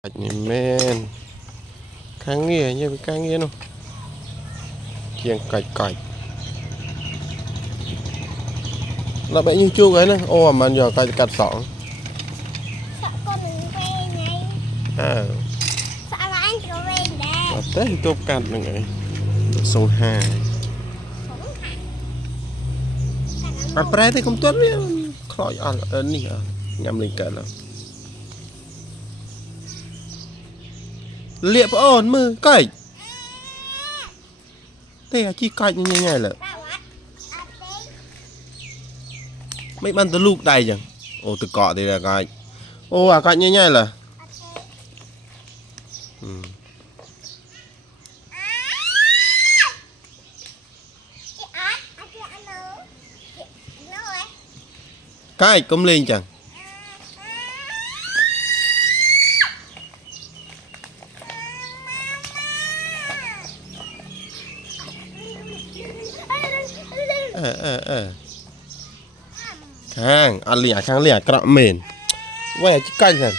นี่แม่นข้างนี้ยังเป็นข้างนี้เนาะเคียงไก่เราไปยิงจุกไอ้นะโอ้มันอยู่กัดสองSợ con đừng về này. อ้าว Sợ là anh trở về nè. เต้ตัวกัดหนึ่งไงทรงห้า Sống hả? อันแปรที่คำตัวเนี่ยคล้อยอ่ะนี่อ่ะยำลิงเกิดแล้วเลียบอ่อนมือไก่เต้ชี้ไก่ยังไงล่ะ Tao bắt. À, tính. ไม่มันตะลูกได้จังโอ้ตะเกาะดีละไก่โอ้ไก่ยังไงล่ะ À, tính. อืม Chị Át. À, chị ăn nấu. Chị nấu ấy. ไก่ก้มเล่นจัง ข้างอันเหลี่ยข้างเหลี่ยกระเมนว่าจะใกล้กัน